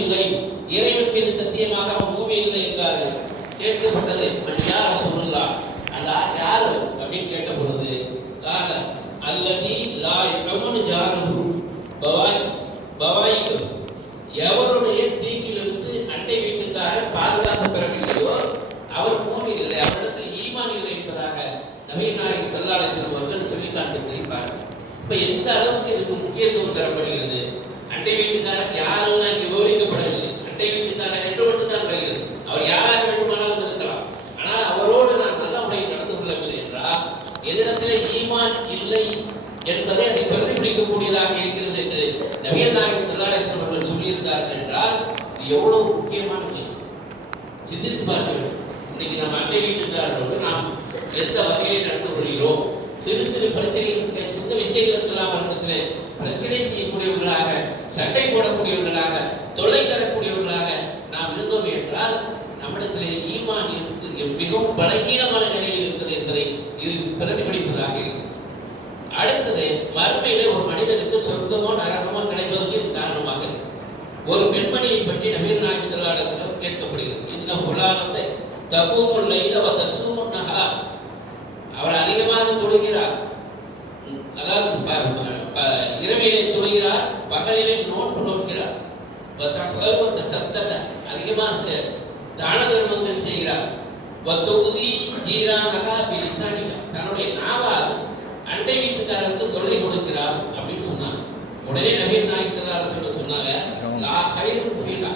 இல்லை, இறைவன் மீது சத்தியமாக அவன் பூமி இல்லை என்றார்கள். கேட்கப்பட்டது, யார் சொல்லலாம், அந்த யார் அப்படின்னு கேட்ட பொழுது கால அல்லதி லாய் பிரமணு ஜாரகு பவாய்க்கு, எவருடைய தீங்கிலிருந்து அண்டை வீட்டுக்காரர் பாதுகாப்பு பெறவில்லையோ அவர் பூமியில் இல்லை, அவரிடத்தில் ஈமான் இல்லை என்பதாக நபிகள் நாயகம் ஸல்லல்லாஹு அலைஹி வஸல்லம் அவர்கள் சொல்லி காண்பித்திருப்பார்கள். இப்ப எந்த அளவுக்கு இதுக்கு முக்கியத்துவம் தரப்படுகிறது? அண்டை வீட்டுக்காரர் யாரெல்லாம் இங்கே விவரிக்கப்படவில்லை. அண்டை வீட்டுக்காரர் என்று மட்டும்தான் வருகிறது. அவர் யாராக வேண்டுமானாலும் இருக்கலாம். ஆனால் அவரோடு நான் நல்ல முறையில் நடந்து கொள்ளவில்லை என்றால் என்னிடத்திலே ஈமான் இல்லை என்பதை அதை பிரதிபலிக்கக்கூடியதாக இருக்கிறது என்று நபிகள் நாயகம் ஸல்லல்லாஹு அலைஹி வஸல்லம் அவர்கள் சொல்லியிருந்தார்கள் என்றால் இது எவ்வளவு முக்கியமான விஷயம். சிந்தித்து பார்க்க வேண்டும். இன்னைக்கு நம்ம அண்டை வீட்டுக்காரரோடு நாம் எந்த வகையில் நடந்து கொள்கிறோம்? சிறு சிறு பிரச்சனைகளுக்கு, சின்ன விஷயங்களுக்கெல்லாம் அவரிடத்தில் பிரச்சனை செய்யக்கூடியவர்களாக, சண்டை போடக்கூடியவர்களாக, தொல்லை தரக்கூடியவர்களாக நாம் இருந்தோம் என்றால் நம்மிடத்திலே ஈமான் மிகவும் பலகீனமான நிலையில் இருக்குது என்பதை இது பிரதிபலிப்பதாக இருக்கிறது. அடுத்தது, மறுமையிலே ஒரு மனிதனுக்கு சொர்க்கமோ நரகமோ கிடைப்பதற்கு இது காரணமாக இருக்கு. ஒரு பெண்மணியை பற்றி நபிகள் நாயகம் ஸல்லல்லாஹு அலைஹி வஸல்லம் கேட்கப்படுகிறது. இன்ன ஃபுலானத்தை தகூமுல் லைல வ தஸூமுன் நஹார், அவர் அதிகமாக தொழுகிறார், அதாவது இரவிலே தொழுகிறார், பகலிலே நோன்பு நோக்கிறார், அதிகமாக தான தர்மங்கள் செய்கிறார், தன்னுடைய நாவால் அண்டை வீட்டுக்காரருக்கு தொல்லை கொடுக்கிறார் அப்படின்னு சொன்னாங்க. உடனே நபிகள் நாயகம் ஸல்லல்லாஹு அலைஹி வஸல்லம் சொன்னாங்க, லா கைருன் ஃபீஹா,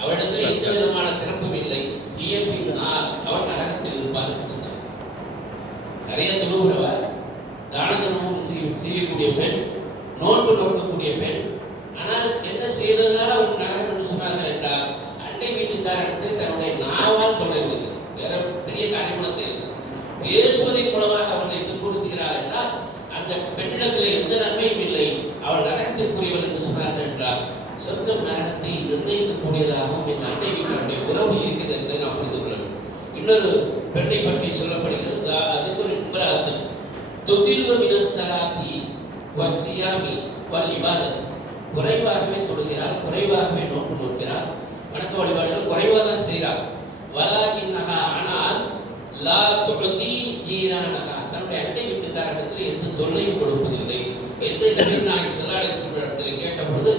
அவரிடத்தில் எந்த விதமான சிறப்பும் இல்லை, அவர் நரகத்தில் இருப்பார் என்று சொன்னார். நிறைய தொழுகிறவர், தான தர்மம் செய்யக்கூடிய பெண், நோன்பு நோக்கக்கூடிய பெண், ஆனால் என்ன செய்ததுனால அவர் நரகம் என்று சொன்னார்கள் என்றால் அண்டை வீட்டுக்காரத்தில் தன்னுடைய நாவால் தொல்லை கொடுக்கிறார். வேற பெரிய காரியமான செய்யலாம். பேசுவதன் மூலமாக அவர்களை துன்புறுத்துகிறார் என்றால் அந்த பெண்ணிடத்தில் எந்த நன்மையும் இல்லை, அவள் நரகத்திற்குரியவள் என்று சொன்னார்கள் என்றால் சொர்க்கம் நரகத்தை நிர்ணயிக்கக்கூடியதாகவும் இந்த அண்டை வீட்டாருடைய உறவு இருக்கிறது என்பதை நாம் புரிந்து கொள்ள வேண்டும். இன்னொரு பெண்ணை பற்றி சொல்லப்படுகிறது, அதுக்கு ஒரு இம்ராஅத் துதில்லு மினஸ் ஸலாத்தி வஸ்ஸியாமி வல் இபாதத், குறைவாகவே தொழுகிறார், குறைவாகவே நோன்பு நோக்கிறார், வணக்க வழிபாடுகள் குறைவாக தான் செய்கிறார். வலாகின்னஹா, ஆனால் லா துதி ஜீரானஹா, தன்னுடைய அண்டை வீட்டுக்காரத்தில் எந்த தொல்லையும் கொடுப்பதில்லை என்று நபிகள் நாயகம் ஸல்லல்லாஹு அலைஹி வஸல்லம் இடத்தில் கேட்ட பொழுது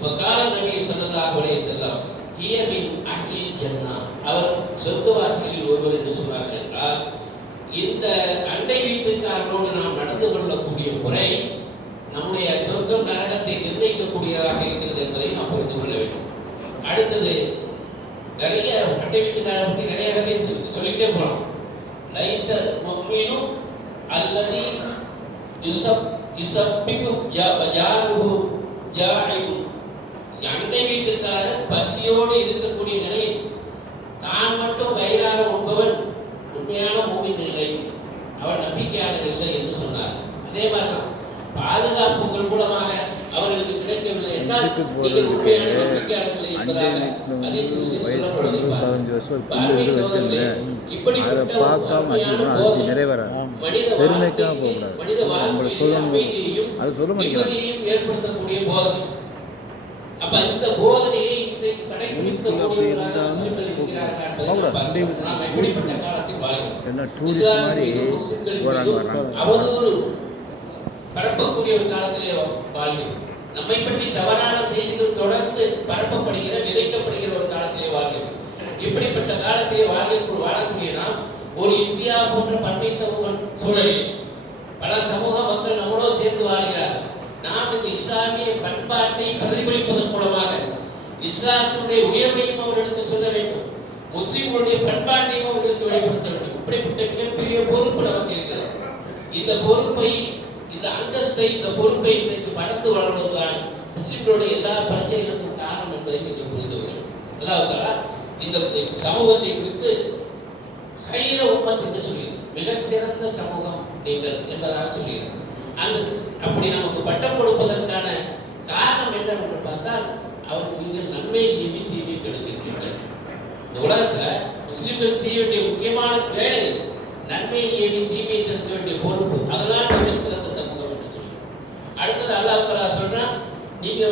ஃபகால நபி ஸல்லல்லாஹு அலைஹி வஸல்லம் ஹிய மின் அஹ்லில் ஜன்னா, அவர் சொர்க்கவாசிகளில் ஒருவர் என்று சொன்னார்கள் என்றால் இந்த அண்டை வீட்டுக்காரரோடு நாம் நடந்து கொள்ளக்கூடிய முறை நம்முடைய சொர்க்கம் நரகத்தை நிர்ணயிக்கக்கூடியதாக இருக்கிறது என்பதை நாம் புரிந்து கொள்ள வேண்டும். அடுத்தது, நிறைய அண்டை வீட்டுக்காரரை பற்றி நிறைய கதையை சொல்லிக்கிட்டே போகலாம். லைஸ முஃமினு அல்லதி யுஸப்பிஹு ஜாருஹு ஜாஇஹு, அண்டை வீட்டுக்காரர் பசியோடு இருக்கக்கூடிய நிலையில் தான் மட்டும் வயிறார உண்பவன் உண்மையான மூமின் இல்லை, அவன் நம்பிக்கையாளர் இல்லை என்று சொன்னார். அதே மாதிரிதான் பாதுகாப்புகள் மூலமாக அவர்களுக்கு கிடைக்கவில்லை என்றால் நீங்கள் உண்மையான நம்பிக்கையாளர்கள் என்பதாக அதே சொல்லப்படுவதை இப்படிப்பட்ட மனித வாழ்க்கையில் அமைதியையும் நிம்மதியையும் ஏற்படுத்தக்கூடிய போதனை. அப்ப இந்த போதனையை இன்றைக்கு கடைபிடிக்கக்கூடியவர்களாக முஸ்லிம்கள் இருக்கிறார்கள் என்பதை நாம் எப்படிப்பட்ட காலத்தில் வாழ்கிறோம்? அவதூறு பரப்பக்கூடிய ஒரு காலத்திலே வாழ்கிறோம். நம்மை பற்றி தவறான செய்திகள் தொடர்ந்து பரப்பப்படுகிற, விதைக்கப்படுகிற ஒரு காலத்திலே வாழ்கிறோம். இப்படிப்பட்ட காலத்திலே வாழக்கூடிய நாம் ஒரு இந்தியா போன்ற பன்மை சமூக சூழலில் பல சமூக மக்கள் நம்மளோடு சேர்ந்து வாழ்கிறார்கள். நாம் இந்த இஸ்லாமிய பண்பாட்டை பிரதிபலிப்பதன் மூலமாக இஸ்லாத்தினுடைய உயர்வையும் அவர்களுக்கு சொல்ல வேண்டும், முஸ்லிம்களுடைய பண்பாட்டையும் அவர்களுக்கு வெளிப்படுத்த வேண்டும். இப்படிப்பட்ட மிகப்பெரிய பொறுப்பு நமக்கு இருக்கிறது. இந்த பொறுப்பை, இந்த அந்தஸ்தை, இந்த பொறுப்பை இன்றைக்கு வளர்ந்து வளர்வதுதான் முஸ்லிம்களுடைய எல்லா பிரச்சனைகளுக்கும் காரணம் என்பதை நீங்கள் புரிந்து கொள்ள வேண்டும். அல்லாஹ் தஆலா இந்த சமூகத்தை குறித்து ஹைர உம்மத் என்று சொல்லி, மிக சிறந்த சமூகம் நீங்கள் என்பதாக சொல்லுகிறார். அந்த அப்படி நமக்கு பட்டம் கொடுப்பதற்கான காரணம் என்னவென்று பார்த்தால், அவர் நீங்கள் நன்மையை ஏவி தீமை தடுக்கிறீர்கள். இந்த உலகத்துல முஸ்லிம்கள் செய்ய வேண்டிய முக்கியமான வேலை நன்மையை ஏவி தீமையை தடுக்க வேண்டிய பொறுப்பு. அதனால் நீங்கள் சிறந்த சமூகம் என்று சொல்லி. அடுத்தது அல்லாஹ் தஆலா சொல்றான், நீங்க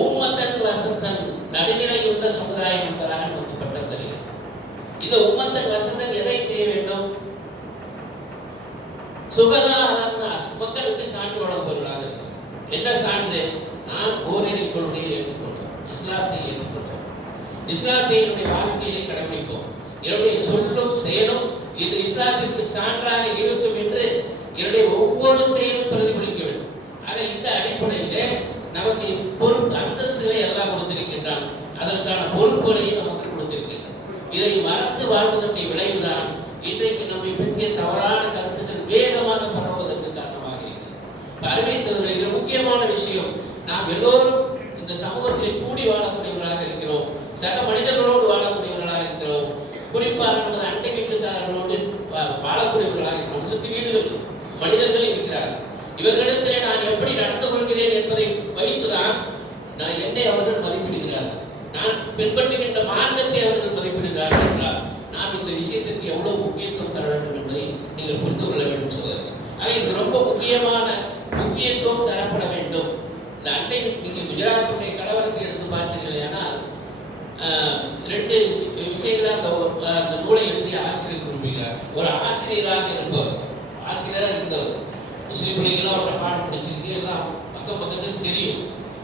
உம்மத்தன் வசத்தன் நடுநிலையுள்ள சமுதாயம் என்பதாக நமக்கு பட்டம் தருகிறது. இந்த உம்மத்தன் வசந்தன் எதை செய்ய வேண்டும்? சுகதாரம் மக்களுக்கு சான்று வழங்குவர்களாக இருக்கும். என்ன சான்று? நான் ஓரிரை கொள்கையை ஏற்றுக்கொண்டோம், இஸ்லாத்தை ஏற்றுக்கொண்டோம், இஸ்லாத்தை என்னுடைய வாழ்க்கையிலே கடைபிடிப்போம், என்னுடைய சொல்லும் செயலும் இது இஸ்லாத்திற்கு சான்றாக இருக்கும் என்று என்னுடைய ஒவ்வொரு செயலும் பிரதிபலிக்க வேண்டும். ஆக இந்த அடிப்படையிலே நமக்கு பொறுப்பு அந்தஸ்துகளை எல்லாம் கொடுத்திருக்கின்றான், அதற்கான பொறுப்புகளையும் நமக்கு கொடுத்திருக்கின்றான். இதை மறந்து வாழ்வதற்குரிய விளைவுதான் இன்றைக்கு நம்மை பற்றிய தவறான கருத்துக்கள் வேகமாக பரவுவதற்கு காரணமாக இருக்கிறது. அருமை சகோதரர்களே, இது முக்கியமான விஷயம். நாம் எல்லோரும் இந்த சமூகத்திலே கூடி வாழக்கூடியவர்களாக இருக்கிறோம், சக மனிதர்களோடு வாழக்கூடியவர்களாக இருக்கிறோம். குறிப்பாக நமது அண்டை வீட்டுக்காரர்களோடு வாழக்கூடியவர்களாக இருக்கிறோம். சுற்றி வீடுகள் மனிதர்கள் இருக்கிறார்கள். இவர்களிடத்திலே நான் எப்படி நடந்து கொள்கிறேன் என்பதை வைத்துதான் நான் என்னை அவர்கள் மதிப்பிடுகிறார்கள், நான் பின்பற்றுகின்ற மார்க்கத்தை அவர்கள் மதிப்பிடுகிறார்கள் என்றால் நாம் இந்த விஷயத்திற்கு எவ்வளவு முக்கியத்துவம் தர வேண்டும் என்பதை நீங்கள் புரிந்து கொள்ள வேண்டும் சொல்லுங்கள். ஆக இது ரொம்ப முக்கியத்துவம் தரப்பட வேண்டும். இந்த அண்டை நீங்க குஜராத்துடைய கலவரத்தை எடுத்து பார்த்தீர்கள் ஆனால் 2 விஷயங்களை அந்த நூலை எழுதிய ஆசிரியர் குறிப்பிட்டார். ஒரு ஆசிரியராக இருந்தவர் முஸ்லிம் பிள்ளைகளும் அவரை பாடம் படிச்சிருக்கு, எல்லாம் பக்கத்தில் தெரியும்.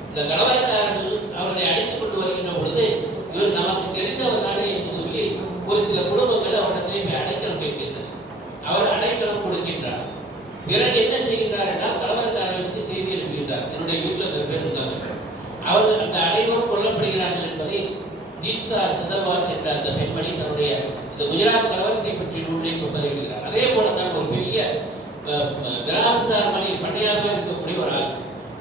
இந்த கலவரக்காரர்கள் அவர்களை அடித்துக் கொண்டு வருகின்ற பொழுது இவர் நமக்கு தெரிந்தவர் தானே என்று சொல்லி ஒரு சில குடும்பங்கள் அவரிடத்திலே போய் அடைக்கலம் கேட்கின்றனர். அவர் அடைக்கலம் கொடுக்கின்றார். பிறகு என்ன செய்கின்றார் என்றால் கலவரக்காரர்களுக்கு செய்தி எழுப்புகின்றார், என்னுடைய வீட்டில் 2 பேர் இருக்காங்க, அவர்கள் அந்த அனைவரும் கொல்லப்படுகிறார்கள் என்பதை தீப்சா சிதர்வாட் என்ற அந்த பெண்மணி தன்னுடைய இந்த குஜராத் கலவரத்தை பற்றி நூலை பதிவிடுகிறார். அதே போல தான் ஒரு பெரிய விராசுதார் மாதிரி பண்ணையார் மாதிரி இருக்கக்கூடிய ஒரு ஆள்,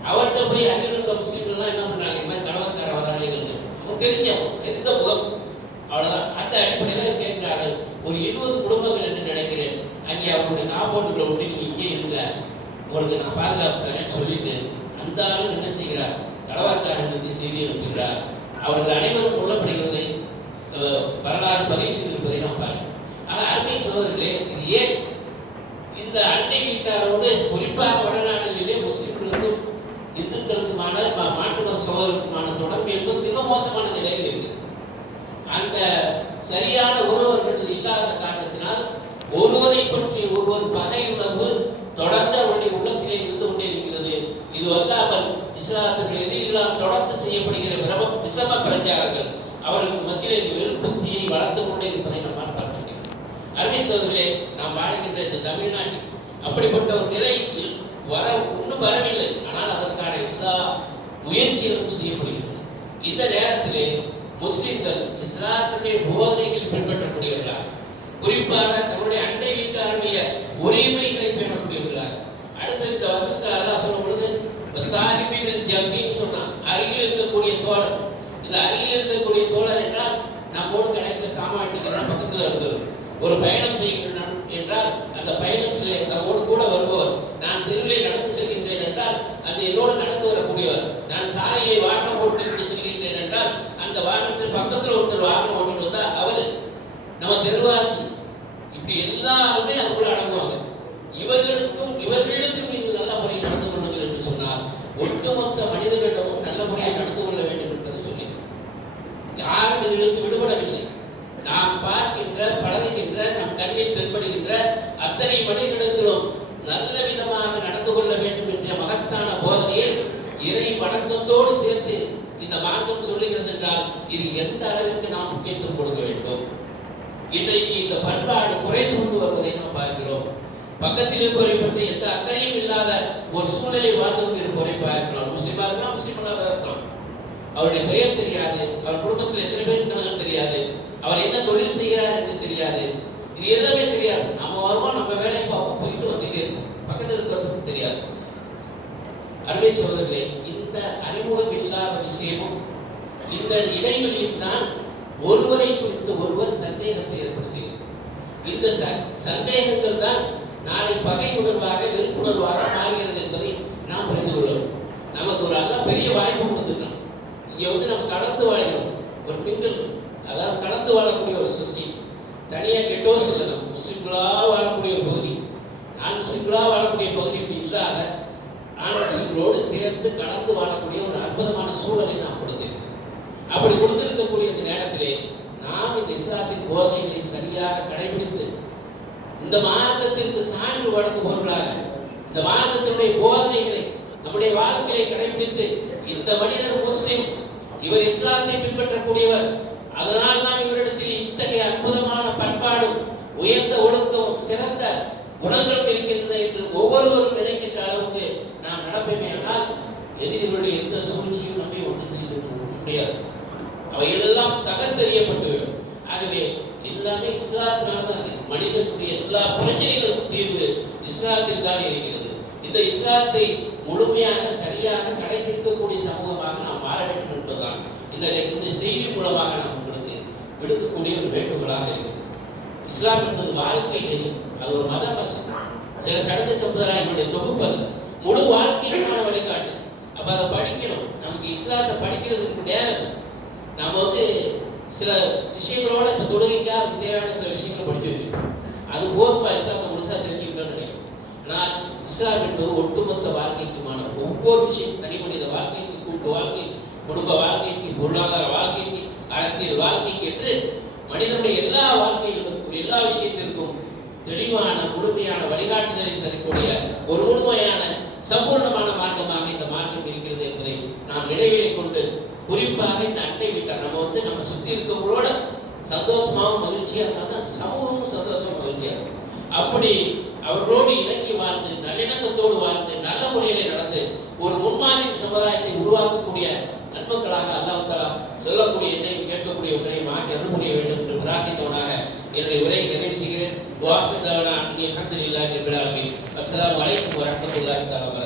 அவர்கிட்ட போய் அங்கிருந்த முஸ்லீம்கள்லாம் என்ன பண்றாங்க, இந்த மாதிரி கலவரக்கார வராங்க, அவங்க தெரிந்த முகம், அவ்வளவுதான். அந்த அடிப்படையில் கேட்கிறார்கள். ஒரு 20 குடும்பங்கள் என்று நினைக்கிறேன், அங்கே அவங்களுடைய காம்பவுண்டுகளை விட்டு நீங்க இங்கே இருங்க, உங்களுக்கு நான் பாதுகாப்பு தரேன்னு சொல்லிட்டு அந்த ஆளும் என்ன செய்கிறார், கலவரக்காரர்களுக்கு செய்தி அனுப்புகிறார். அவர்கள் அனைவரும் கொல்லப்படுகிறதை வரலாறு பதிவு செய்திருப்பதை நாம் பார்க்கிறோம். ஆக அருமை சகோதரர்களே, இது ஏன் இந்த அண்டை வீட்டாரோடு குறிப்பாக வடநாடுகளிலே முஸ்லிம்களுக்கும் இந்துக்களுக்குமான மாற்று மத சகோதரருக்குமான தொடர்பு என்பது மிக மோசமான நிலையில் இருக்கிறது. அந்த சரியான உறவுகள் இல்லாத காரணத்தினால் ஒருவரை பற்றி ஒருவர் பகை உணர்வு தொடர்ந்து அவருடைய உள்ளத்திலே இருந்து கொண்டே இருக்கிறது. இது அல்லாமல் இஸ்லாத்திற்கு எதிரிகளால் தொடர்ந்து செய்யப்படுகிற விஷம பிரச்சாரங்கள் அவர்களுக்கு மத்தியிலே வெறுப்புத்தியை வளர்த்துக் கொண்டே இருப்பதை நம்மால் பார்க்க முடியும். அருமை சகோதரர்களே, நாம் வாழ்கின்ற இந்த தமிழ்நாட்டில் அப்படிப்பட்ட ஒரு நிலை ஒன்றும் வரவில்லை, ஆனால் அதற்கான எல்லா முயற்சிகளும் செய்யப்படுகின்றன. இந்த நேரத்திலே முஸ்லிம்கள் இஸ்லாத்துடைய போதனைகள் பின்பற்றக்கூடியவர்களாக, குறிப்பாக தன்னுடைய அண்டை வீட்டாருடைய உரிமைகளை பேணக்கூடியவர்களாக, அடுத்த இந்த வசனத்தில் அல்லாஹ் சொல்லும் பொழுது சாஹிபின் ஜம்பின்னு சொன்னான், அருகில் இருக்கக்கூடிய தோழர். இந்த அருகில் இருக்கக்கூடிய தோழர் என்றால் நம்மோடு கிடைக்கிற சாமானிக்கிற பக்கத்தில் இருக்கிறது. ஒரு பயணம் செய்கின்றன என்றால் அந்த பயணத்திலே நம்மோடு கூட வருபவர். நான் தெருவிலே நடந்து செல்கின்றேன் என்றால் அது என்னோடு நடந்து வரக்கூடியவர். நான் சாலையை வாகனம் ஓட்டிட்டு செல்கின்றேன் என்றால் அந்த வாகனத்தில் பக்கத்தில் ஒருத்தர் வாகனம் ஓட்டிட்டு வந்தா அவரு நம்ம தெருவாசி. இப்படி எல்லாருமே அதுக்குள்ள அடங்குவாங்க. இவர்களிடத்தில் நீங்கள் நல்ல முறையில் நடந்து கொள்ளுங்கள் என்று சொன்னால் ஒட்டுமொத்த மனிதர்களிடமும் நல்ல முறையில் நடந்து கொள்ள வேண்டும் என்பதை சொல்லி யாரும் இதிலிருந்து விடுபடவில்லை. நாம் பார்க்கின்ற, பழகுகின்ற, நம் கண்ணில் தென்படுகின்ற அத்தனை மனிதர்களிடத்திலும் நல்ல விதமாக நடந்து கொள்ள வேண்டும் என்ற மகத்தான போதனையை இறை வணக்கத்தோடு சேர்த்து இந்த மார்க்கம் சொல்லுகிறது என்றால் இது எந்த அளவிற்கு நாம் முக்கியத்துவம் கொடுக்க வேண்டும். இன்றைக்கு இந்த பண்பாடு குறைந்து கொண்டு வருவதை நாம் பார்க்கிறோம். பக்கத்தில் இருப்பவரை பற்றி எந்த அக்கறையும் இல்லாத ஒரு சூழ்நிலை வாழ்ந்து கொண்டிருப்பவரை பார்க்கலாம். முஸ்லிமா இருக்கலாம், முஸ்லிமனாக இருக்கலாம், அவருடைய பெயர் தெரியாது, அவர் குடும்பத்தில் எத்தனை பேர் இருக்காங்கன்னு தெரியாது, அவர் என்ன தொழில் செய்கிறார் என்று தெரியாது, இது எல்லாமே தெரியாது. நம்ம வருவோம், நம்ம வேலையை பார்ப்போம், போயிட்டு வந்துட்டே இருக்கும், பக்கத்தில் இருக்கிறத பற்றி தெரியாது. அருமை சகோதரர்களே, இந்த அறிமுகம் இல்லாத விஷயமும் இந்த இடைவெளியில் தான் ஒருவரை குறித்து ஒருவர் சந்தேகத்தை ஏற்படுத்துகிறது. இந்த சந்தேகங்கள் தான் நாளை பகை உணர்வாக, வெறுப்புணர்வாக மாறுகிறது என்பதை நாம் புரிந்து கொள்ளணும். நமக்கு ஒரு நல்ல பெரிய வாய்ப்பு கொடுத்துட்டோம். இங்கே நம்ம கடந்து வாழ்கிறோம். ஒரு பெண்கள், அதாவது கடந்து வாழக்கூடிய ஒரு சொசைட்டி. தனியாக கெட்டோ சொல்லணும், முஸ்லிம்களாக வாழக்கூடிய ஒரு பகுதி, நான் முஸ்லிம்களாக வாழக்கூடிய பகுதி இப்படி இல்லாத நான் முஸ்லிம்களோடு சேர்ந்து கடந்து வாழக்கூடிய ஒரு அற்புதமான சூழலை நாம் கொடுத்திருக்கோம். அப்படி அப்படி கொடுத்திருக்கக்கூடிய இந்த நேரத்திலே நாம் இந்த இஸ்லாத்தின் போதனைகளை சரியாக கடைபிடித்து இந்த மார்க்கத்திற்கு சான்று வழங்குபவர்களாக இந்த மார்க்கத்தினுடைய போதனைகளை நம்முடைய வாழ்க்கையை கடைபிடித்து இந்த மனிதர் முஸ்லிம், இவர் இஸ்லாத்தை பின்பற்றக்கூடியவர், அதனால் தான் இவரிடத்தில் இத்தகைய அற்புதமான பண்பாடும் உயர்ந்த ஒழுக்கமும் சிறந்த குணங்களும் இருக்கின்றன என்று ஒவ்வொருவரும் நினைக்கின்ற அளவுக்கு நாம் நடப்போமேயானால் எதிரிகளுடைய எந்த சூழ்ச்சியும் நம்மை ஒன்று செய்து முடியாது. அவை எல்லாம் தகர்த்தெறியப்பட்டுவிடும். ஆகவே எல்லாமே இஸ்லாத்தினால் தான் இருக்கு. மனிதனுடைய எல்லா பிரச்சனைகளுக்கும் தீர்வு இஸ்லாத்தில் தான் இருக்கிறது. இந்த இஸ்லாத்தை முழுமையாக சரியாக கடைபிடிக்கக்கூடிய சமூகமாக நாம் மாற வேண்டும் என்பதுதான் இந்த செய்தி மூலமாக நாம் உங்களுக்கு விடுக்கக்கூடிய ஒரு வேண்டுகோளாக இருக்கிறது. இஸ்லாம் என்பது வாழ்க்கை நெறி, அது ஒரு மதம் அல்ல, சில சடங்கு சம்பிரதாயங்களுடைய தொகுப்பு அல்ல, முழு வாழ்க்கைக்கான வழிகாட்டு. அப்ப அதை படிக்கணும். நமக்கு இஸ்லாத்தை படிக்கிறதுக்கு நேரம் நம்ம சில விஷயங்களோட இப்போ தொழுகைக்காக அதுக்கு தேவையான சில விஷயங்களை படித்து வச்சுக்கணும். அது போதுமா இஸ்லாத்தை முழுசாக தெரிஞ்சுக்கிட்டோம்னு நினைக்கிறோம். ஆனால் இஸ்லாம் என்பது ஒட்டுமொத்த வாழ்க்கைக்குமான ஒவ்வொரு விஷயம், தனி மனித வாழ்க்கைக்கு, கூட்டு வாழ்க்கைக்கு, குடும்ப வாழ்க்கைக்கு, பொருளாதார வாழ்க்கைக்கு, அரசியல் வாழ்க்கைக்கு என்று மனிதனுடைய எல்லா வாழ்க்கைகளுக்கும் எல்லா விஷயத்திற்கும் தெளிவான முழுமையான வழிகாட்டுதலை தரக்கூடிய ஒரு முழுமையான சம்பூர்ணமான மார்க்கமாக இந்த மார்க்கம் இருக்கிறது என்பதை நாம் நினைவிலை கொண்டு, குறிப்பாக இந்த அண்டை வீட்டார் நம்ம சுத்தி இருக்கவங்களோட சந்தோஷமாகவும் மகிழ்ச்சியாக இருந்தால் தான் சமூகமும் சந்தோஷமும் மகிழ்ச்சியாக இருக்கும். அப்படி அவர்களோடு இணங்கி வாழ்ந்து நல்லிணக்கத்தோடு வாழ்ந்து நல்ல முறையிலே நடந்து ஒரு முன்மாதிரி சமுதாயத்தை உருவாக்கக்கூடிய நன்மக்களாக அல்லாஹ் தஆலா சொல்லக்கூடிய என்னையும் கேட்கக்கூடிய உங்களையும் ஆக்கி அருள் புரிய வேண்டும் என்று பிரார்த்தித்தவனாக என்னுடைய உரையை நிறைவு செய்கிறேன். வாஹிரு தஅவானா அல்ஹம்துலில்லாஹி ரப்பில் ஆலமீன். அஸ்ஸலாமு அலைக்கும் வரஹ்மத்துல்லாஹி தஆலா.